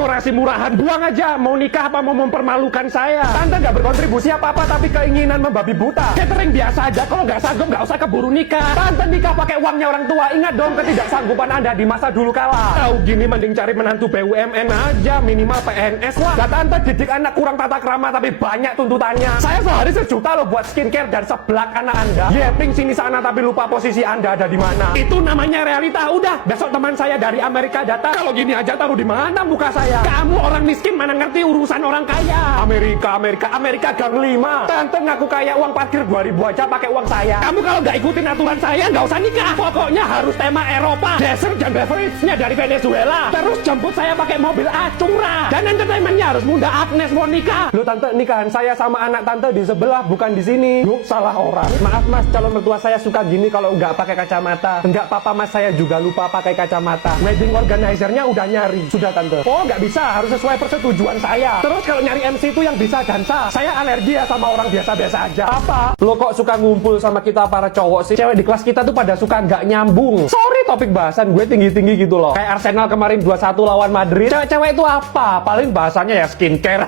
dekorasi murahan. Buang aja. Mau nikah apa mau mempermalukan saya? Tante nggak berkontribusi apa-apa, tapi keinginan membabi buta. Catering biasa aja. Kalau nggak sanggup nggak usah keburu nikah. Tante nikah pakai uangnya orang tua. Ingat dong ketidaksanggupan Anda di masa dulu kala. Tahu gini mending cari menantu BUMN aja, minimal PNS lah. Gak tante didik anak kurang tata krama tapi banyak tuntutannya. Saya sehari 1 juta loh buat skincare dan seblak anak Anda. Yeting sini sana tapi lupa posisi Anda ada di mana. Itu namanya realita. Udah, besok teman saya dari Amerika datang. Kalau gini aja taruh di mana muka saya? Kamu orang miskin mana ngerti urusan orang kaya? Amerika gang 5. Tante ngaku kaya, uang parkir 2000 aja pakai uang saya. Kamu kalau nggak ikutin aturan saya nggak usah nikah. Pokoknya harus tema Eropa, dessert dan beverage-nya dari Venezuela. Terus jemput saya pakai mobil Acura. Dan entertainment-nya harus Bunda Agnes mau nikah. Loh tante, nikahan saya sama anak tante di sebelah bukan di sini. Loh, salah orang. Maaf mas, calon mertua saya suka gini kalau nggak pakai kacamata. Enggak papa mas, saya juga lupa pakai kacamata. Wedding organizer-nya udah nyari. Sudah tante. Oh nggak bisa, harus sesuai persetujuan saya. Terus kalau nyari MC itu yang bisa dansa. Saya alergi ya sama orang biasa-biasa aja. Apa? Lo kok suka ngumpul sama kita para cowok sih? Cewek di kelas kita tuh pada suka nggak nyambung. Sorry topik bahasan gue tinggi-tinggi gitu loh. Kayak Arsenal kemarin 2-1 lawan Madrid. Cewek-cewek itu apa? Paling bahasanya ya skincare.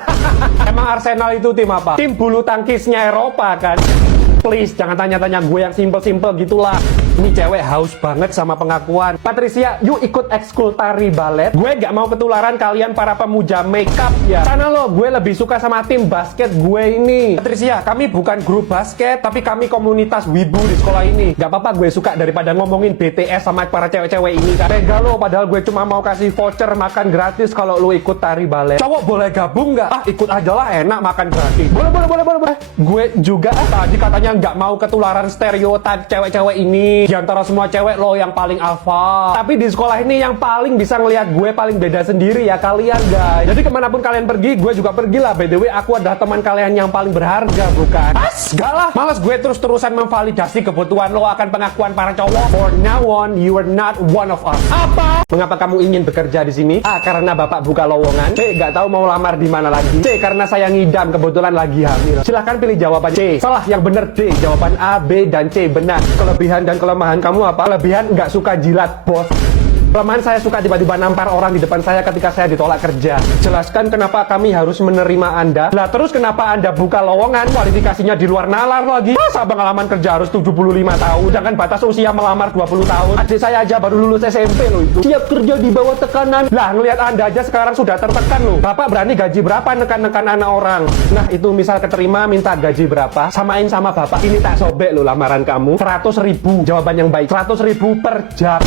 Emang Arsenal itu tim apa? Tim bulu tangkisnya Eropa kan? Please, jangan tanya-tanya gue yang simple-simple gitulah. Ini cewek haus banget sama pengakuan. Patricia, yuk ikut ekskul tari balet. Gue gak mau ketularan kalian para pemuja makeup ya. Sana lo, gue lebih suka sama tim basket gue ini. Patricia, kami bukan grup basket, tapi kami komunitas wibu di sekolah ini. Gak apa-apa gue suka daripada ngomongin BTS sama para cewek-cewek ini kan. Tega lo, padahal gue cuma mau kasih voucher makan gratis kalau lo ikut tari balet. Cowok boleh gabung gak? Ah, ikut aja lah, enak makan gratis. Boleh. Gue juga tadi katanya nggak mau ketularan stereotip cewek-cewek ini. Di antara semua cewek lo yang paling alpha. Tapi di sekolah ini yang paling bisa ngelihat gue paling beda sendiri ya kalian guys. Jadi kemanapun kalian pergi, gue juga pergi lah. By the way, aku adalah teman kalian yang paling berharga, bukan? Gak lah. Males gue terus-terusan memvalidasi kebutuhan lo akan pengakuan para cowok. For now on, you are not one of us. Apa? Mengapa kamu ingin bekerja di sini? A, karena bapak buka lowongan. B, gak tahu mau lamar di mana lagi. C, karena saya ngidam kebetulan lagi hamil. Silahkan pilih jawaban C. Salah, yang bener D. Jawaban A, B, dan C benar. Kelebihan dan kelemahan kamu apa? Kelebihan nggak suka jilat, bos. Kelemahan saya suka tiba-tiba nampar orang di depan saya ketika saya ditolak kerja. Jelaskan kenapa kami harus menerima Anda. Lah terus kenapa Anda buka lowongan? Kualifikasinya di luar nalar lagi. Masa pengalaman kerja harus 75 tahun? Sedangkan batas usia melamar 20 tahun. Adik saya aja baru lulus SMP loh itu. Siap kerja di bawah tekanan. Lah ngelihat Anda aja sekarang sudah tertekan loh. Bapak berani gaji berapa nekan-nekan anak orang? Nah itu misal keterima minta gaji berapa? Samain sama bapak. Ini tak sobek loh lamaran kamu. 100.000. Jawaban yang baik. 100.000 per jam.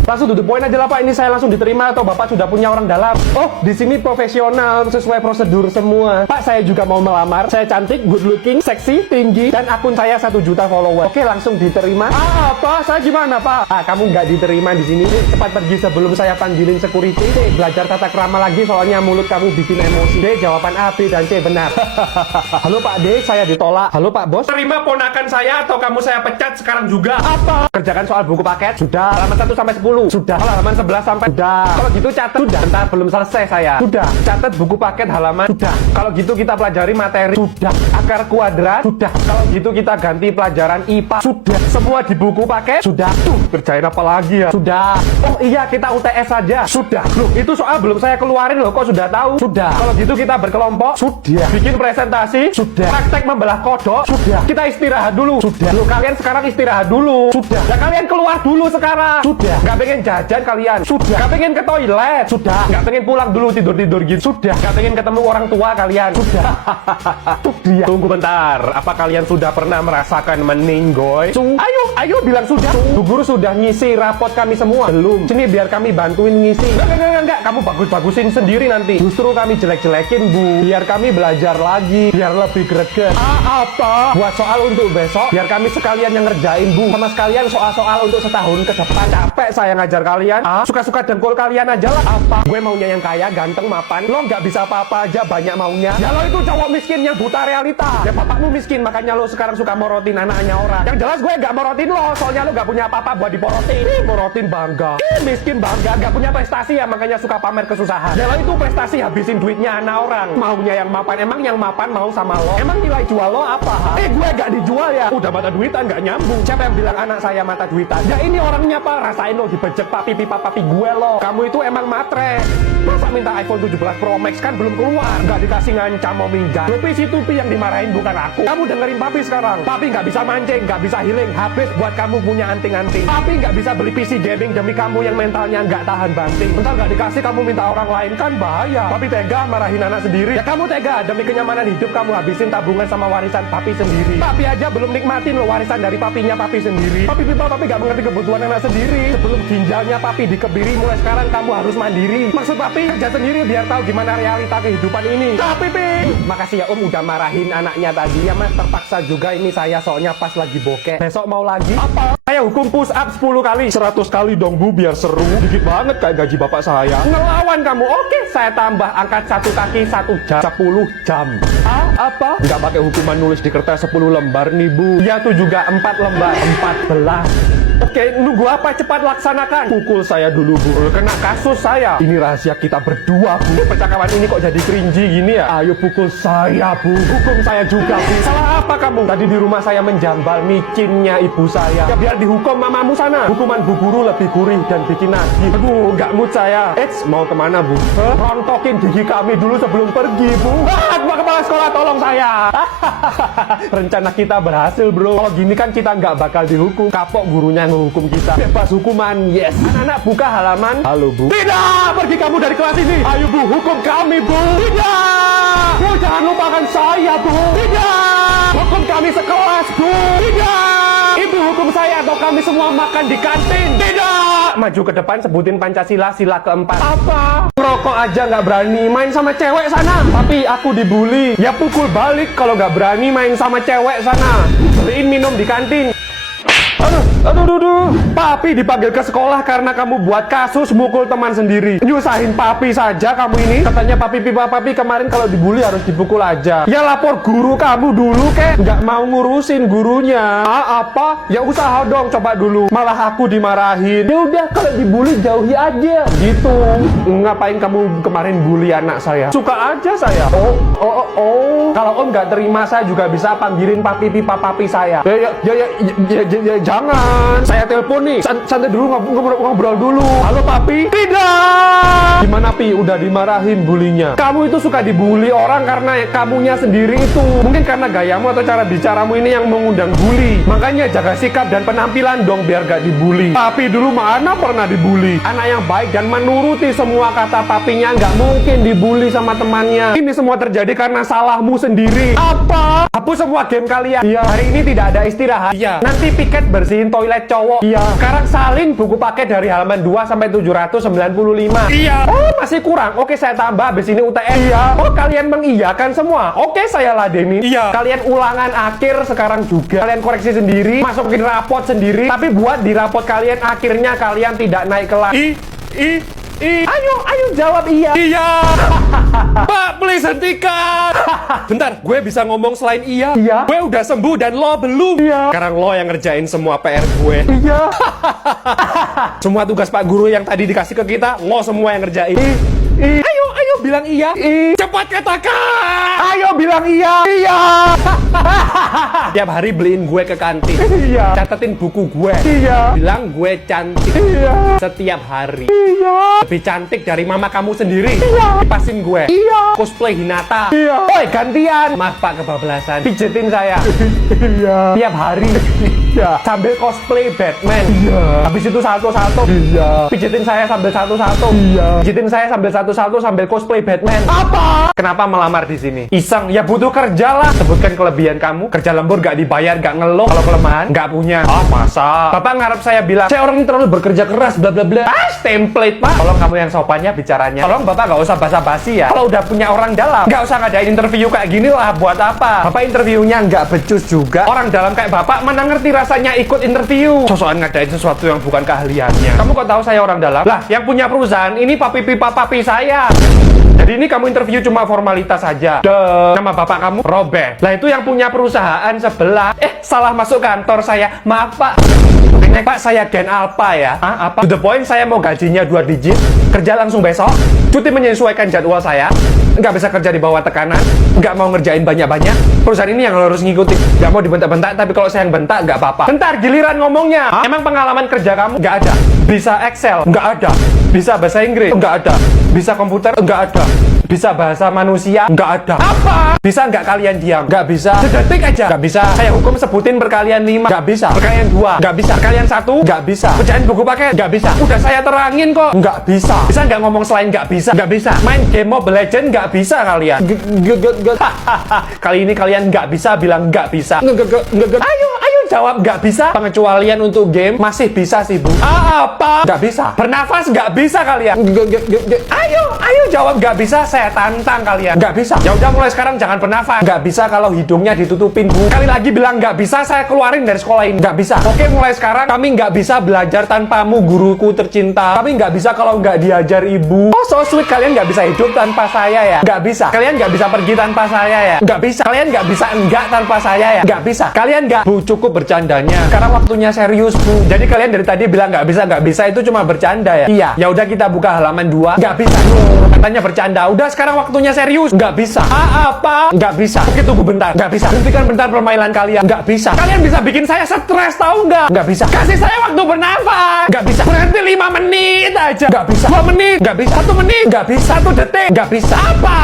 Langsung to the point aja lah Pak, ini saya langsung diterima atau Bapak sudah punya orang dalam? Oh, di sini profesional, sesuai prosedur semua. Pak, saya juga mau melamar. Saya cantik, good looking, seksi, tinggi, dan akun saya 1 juta follower. Oke, langsung diterima. Ah, apa? Saya gimana Pak? Ah, kamu nggak diterima di sini. Cepat pergi sebelum saya panggilin security. C, belajar tata krama lagi soalnya mulut kamu bikin emosi. D, jawaban A, B, dan C benar. Halo Pak D, saya ditolak. Halo Pak Bos. Terima ponakan saya atau kamu saya pecat sekarang juga. Apa? Kerjakan soal buku paket. Sudah. Halaman 1 sampai 10. Sudah. Halaman 11 sampai. Sudah. Kalau gitu catat. Sudah. Entar belum selesai saya. Sudah. Catat buku paket halaman. Sudah. Kalau gitu kita pelajari materi. Sudah. Akar kuadrat. Sudah. Kalau gitu kita ganti pelajaran IPA. Sudah. Semua di buku paket. Sudah. Tuh, kerjain apa lagi ya? Sudah. Oh iya, kita UTS saja. Sudah. Loh, itu soal belum saya keluarin loh. Kok sudah tahu? Sudah. Kalau gitu kita berkelompok. Sudah. Bikin presentasi. Sudah. Praktek membelah kodok. Sudah. Kita istirahat dulu. Sudah. Loh, kalian sekarang istirahat dulu. Sudah. Ya kalian keluar dulu sekarang. Sudah. Gak pengen jajan kalian. Sudah. Gak pengen ke toilet. Sudah. Gak pengen pulang dulu tidur-tidur gitu. Sudah. Gak pengen ketemu orang tua kalian. Sudah. Sudah. Tunggu bentar. Apa kalian sudah pernah merasakan meninggoy? Ayo bilang sudah. Bu guru sudah ngisi rapot kami semua. Belum. Sini biar kami bantuin ngisi. Enggak. Kamu bagus-bagusin sendiri nanti. Justru kami jelek-jelekin Bu. Biar kami belajar lagi. Biar lebih greget. Apa? Buat soal untuk besok. Biar kami sekalian yang ngerjain Bu. Sama sekalian soal-soal untuk setahun ke depan. Capek saya ngajar kalian. Suka-suka dengkul kalian aja lah. Apa? Gue maunya yang kaya, ganteng, mapan. Lo nggak bisa apa-apa aja, banyak maunya. Ya lo itu cowok miskin yang buta realita. Ya bapakmu miskin, makanya lo sekarang suka morotin anaknya orang. Yang jelas gue nggak morotin lo, soalnya lo nggak punya apa-apa buat diporotin. Morotin bangga. Miskin bangga, nggak punya prestasi ya, makanya suka pamer kesusahan. Ya lo itu prestasi habisin duitnya anak orang. Maunya yang mapan, emang yang mapan mau sama lo? Emang nilai jual lo apa? Gue nggak dijual ya. Udah mata duitan, nggak nyambung. Siapa yang bilang anak saya mata duitan? Ya ini orangnya Pak, rasain lo di dibejek papi gue loh. Kamu itu emang matre. Masa minta iPhone 17 Pro Max kan belum keluar, nggak dikasih ngancam mau minjam. Tupi si Tupi yang dimarahin bukan aku. Kamu dengerin papi sekarang. Papi nggak bisa mancing, nggak bisa healing. Habis buat kamu punya anting-anting. Papi nggak bisa beli PC gaming demi kamu yang mentalnya nggak tahan banting. Bentar nggak dikasih kamu minta orang lain kan bahaya. Papi tega marahin anak sendiri. Ya kamu tega demi kenyamanan hidup kamu habisin tabungan sama warisan papi sendiri. Papi aja belum nikmatin lo warisan dari papinya papi sendiri. Papi nggak mengerti kebutuhan anak sendiri. Sebelum ginjalnya papi dikebiri, mulai sekarang kamu harus mandiri. Maksud papi kerja sendiri biar tahu gimana realita kehidupan ini. Tapi makasih ya Om udah marahin anaknya tadi. Ya Mas terpaksa juga ini saya soalnya pas lagi bokeh. Besok mau lagi? Apa? Saya hukum push up 10 kali. 100 kali dong Bu biar seru. Dikit banget kayak gaji bapak saya. Ngelawan kamu. Oke, saya tambah angkat 1 kaki 1 jam. 10 jam. Apa? Nggak pakai hukuman nulis di kertas 10 lembar nih Bu. Ya tuh juga 4 lembar. 14. Oke, nunggu apa? Cepat laksanakan. Pukul saya dulu Bu. Kena kasus saya. Ini rahasia kita berdua Bu. Percakapan ini kok jadi cringy gini ya? Ayo pukul saya Bu. Hukum saya juga Bu. Salah apa kamu? Tadi di rumah saya menjambal micinnya ibu saya. Ya biar dihukum mamamu sana. Hukuman bu guru lebih gurih dan bikin nagih. Aduh, nggak mood saya. Mau kemana Bu? Rontokin gigi kami dulu sebelum pergi Bu. Kepala sekolah tolong saya. Rencana kita berhasil bro. Kalau gini kan kita nggak bakal dihukum. Kapok gurunya menghukum kita. Bebas hukuman. Yes. Anak-anak buka halaman. Halo Bu. Tidak. Pergi kamu dari kelas ini. Ayo Bu, hukum kami Bu. Tidak. Bu, jangan lupakan saya Bu. Tidak. Hukum kami sekelas Bu. Tidak. Ibu hukum saya atau kami semua makan di kantin. Tidak. Maju ke depan sebutin Pancasila sila keempat. Apa? Ngerokok aja nggak berani main sama cewek sana. Tapi aku dibully. Ya pukul balik kalau nggak berani main sama cewek sana. Beliin minum di kantin. Aduh. Papi dipanggil ke sekolah karena kamu buat kasus mukul teman sendiri. Nyusahin papi saja kamu ini. Katanya papi kemarin kalau dibully harus dipukul aja. Ya lapor guru kamu dulu kek. Nggak mau ngurusin gurunya. Apa? Ya usaha dong coba dulu. Malah aku dimarahin. Ya udah kalau dibully jauhi aja. Gitu. Ngapain kamu kemarin bully anak saya? Suka aja saya. Oh. Kalau Om nggak terima saya juga bisa panggilin papi saya. Ya jangan. Saya telepon nih. Santai dulu ngobrol dulu. Halo Papi? Tidak. Gimana Pi? Udah dimarahin bulinya. Kamu itu suka dibully orang karena kamunya sendiri itu. Mungkin karena gayamu atau cara bicaramu ini yang mengundang bully. Makanya jaga sikap dan penampilan dong biar gak dibully. Papi dulu mana pernah dibully. Anak yang baik dan menuruti semua kata papinya nggak mungkin dibully sama temannya. Ini semua terjadi karena salahmu sendiri. Apa? Hapus semua game kalian. Iya. Hari ini tidak ada istirahat. Iya. Nanti piket bersihin toilet cowok. Iya. Sekarang salin buku paket dari halaman 2 sampai 795. Iya. Oh, masih kurang. Oke, saya tambah habis ini UTS. Iya. Oh, kalian mengiyakan semua. Oke, saya ladeni. Iya. Kalian ulangan akhir sekarang juga. Kalian koreksi sendiri, masukin rapot sendiri. Tapi buat di rapot kalian akhirnya kalian tidak naik kelas. Ayo jawab iya. Iya. Pak, please hentikan. Bentar, gue bisa ngomong selain iya. Iya. Gue udah sembuh dan lo belum. Iya. Sekarang lo yang ngerjain semua PR gue. Iya. Semua tugas Pak Guru yang tadi dikasih ke kita, lo semua yang ngerjain. Ayo bilang iya. Cepat katakan. Ayo bilang iya. Iya. Tiap hari beliin gue ke kantin. Iya. Catetin buku gue. Iya. Bilang gue cantik. Iya. Setiap hari. Iya. Lebih cantik dari mama kamu sendiri. Iya. Kipasin gue. Iya. Cosplay Hinata. Iya. Woi, gantian. Maaf Pak, kebablasan. Pijetin saya. Iya. Tiap hari. Iya. Sambil cosplay Batman. Iya. Habis itu salto-salto. Iya. Pijetin saya sambil salto-salto. Iya. Pijetin saya sambil salto-salto sambil cosplay Batman. Apa? Kenapa melamar di sini? Iseng. Ya butuh kerja lah. Sebutkan kelebihan kamu. Kerja lembur gak dibayar, gak ngeluh. Kalau kelemahan gak punya. Masa? Bapak ngarep saya bilang, saya orang ini terlalu bekerja keras, bla bla bla. Template Pak. Tolong kamu yang sopannya bicaranya. Tolong Bapak gak usah basa-basi ya. Kalau udah punya orang dalam, gak usah ngadain interview kayak gini lah. Buat apa? Bapak interviewnya gak becus juga. Orang dalam kayak Bapak mana ngerti rasanya ikut interview. Sosokan ngadain sesuatu yang bukan keahliannya. Kamu kok tahu saya orang dalam? Lah, yang punya perusahaan ini papi saya. Jadi ini kamu interview cuma formalitas saja. Nama bapak kamu Robert. Lah itu yang punya perusahaan sebelah. Salah masuk kantor saya. Maaf Pak. Pak, saya Gen Alpha ya. Apa? To the point, saya mau gajinya 2 digit. Kerja langsung besok. Cuti menyesuaikan jadwal saya. nggak bisa kerja di bawah tekanan, nggak mau ngerjain banyak-banyak. Perusahaan ini yang lo harus ngikutin. Nggak mau dibentak-bentak, tapi kalau saya yang bentak nggak apa-apa. Bentar, giliran ngomongnya. Emang pengalaman kerja kamu nggak ada? Bisa Excel? Nggak ada. Bisa bahasa Inggris? Nggak ada. Bisa komputer? Nggak ada. Bisa bahasa manusia? Nggak ada. Apa? Bisa nggak kalian diam? Nggak bisa. Sedetik aja? Nggak bisa. Saya hukum sebutin berkalian 5. Nggak bisa. Berkalian 2. Nggak bisa. Berkalian 1. Nggak bisa. Pecahin buku paket? Nggak bisa. Udah saya terangin kok. Nggak bisa. Bisa nggak ngomong selain nggak bisa? Nggak bisa. Main game Mobile Legends? Nggak bisa kalian. Kali ini kalian nggak bisa bilang nggak bisa. Ayo jawab nggak bisa. Pengecualian untuk game masih bisa sih, Bu. Apa? Nggak bisa. Bernafas nggak bisa kalian. Ayo jawab nggak bisa. Saya tantang kalian. Nggak bisa. Ya udah, mulai sekarang jangan bernafas. Nggak bisa kalau hidungnya ditutupin, Bu. Kali lagi bilang nggak bisa, saya keluarin dari sekolah ini. Nggak bisa. Oke, mulai sekarang kami nggak bisa belajar tanpamu, guruku tercinta. Kami nggak bisa kalau nggak diajar ibu. Oh, so sweet. Kalian nggak bisa hidup tanpa saya ya? Nggak bisa. Kalian nggak bisa pergi tanpa saya ya? Nggak bisa. Kalian nggak bisa enggak tanpa saya ya? Nggak bisa. Kalian nggak. Bu, cukup bercandanya. Sekarang waktunya serius, Bu. Jadi kalian dari tadi bilang nggak bisa itu cuma bercanda ya? Iya. Ya udah, kita buka halaman 2. Nggak bisa. Katanya bercanda. Udah, sekarang waktunya serius. Nggak bisa. Apa? Nggak bisa. Oke, tunggu bentar. Nggak bisa. Hentikan bentar permainan kalian. Nggak bisa. Kalian bisa bikin saya stres, tahu nggak? Nggak bisa. Kasih saya waktu bernafas. Nggak bisa. Berhenti 5 menit aja. Nggak bisa. 2 menit. Nggak bisa. 1 menit. Nggak bisa. 1 detik. Nggak bisa. Apa?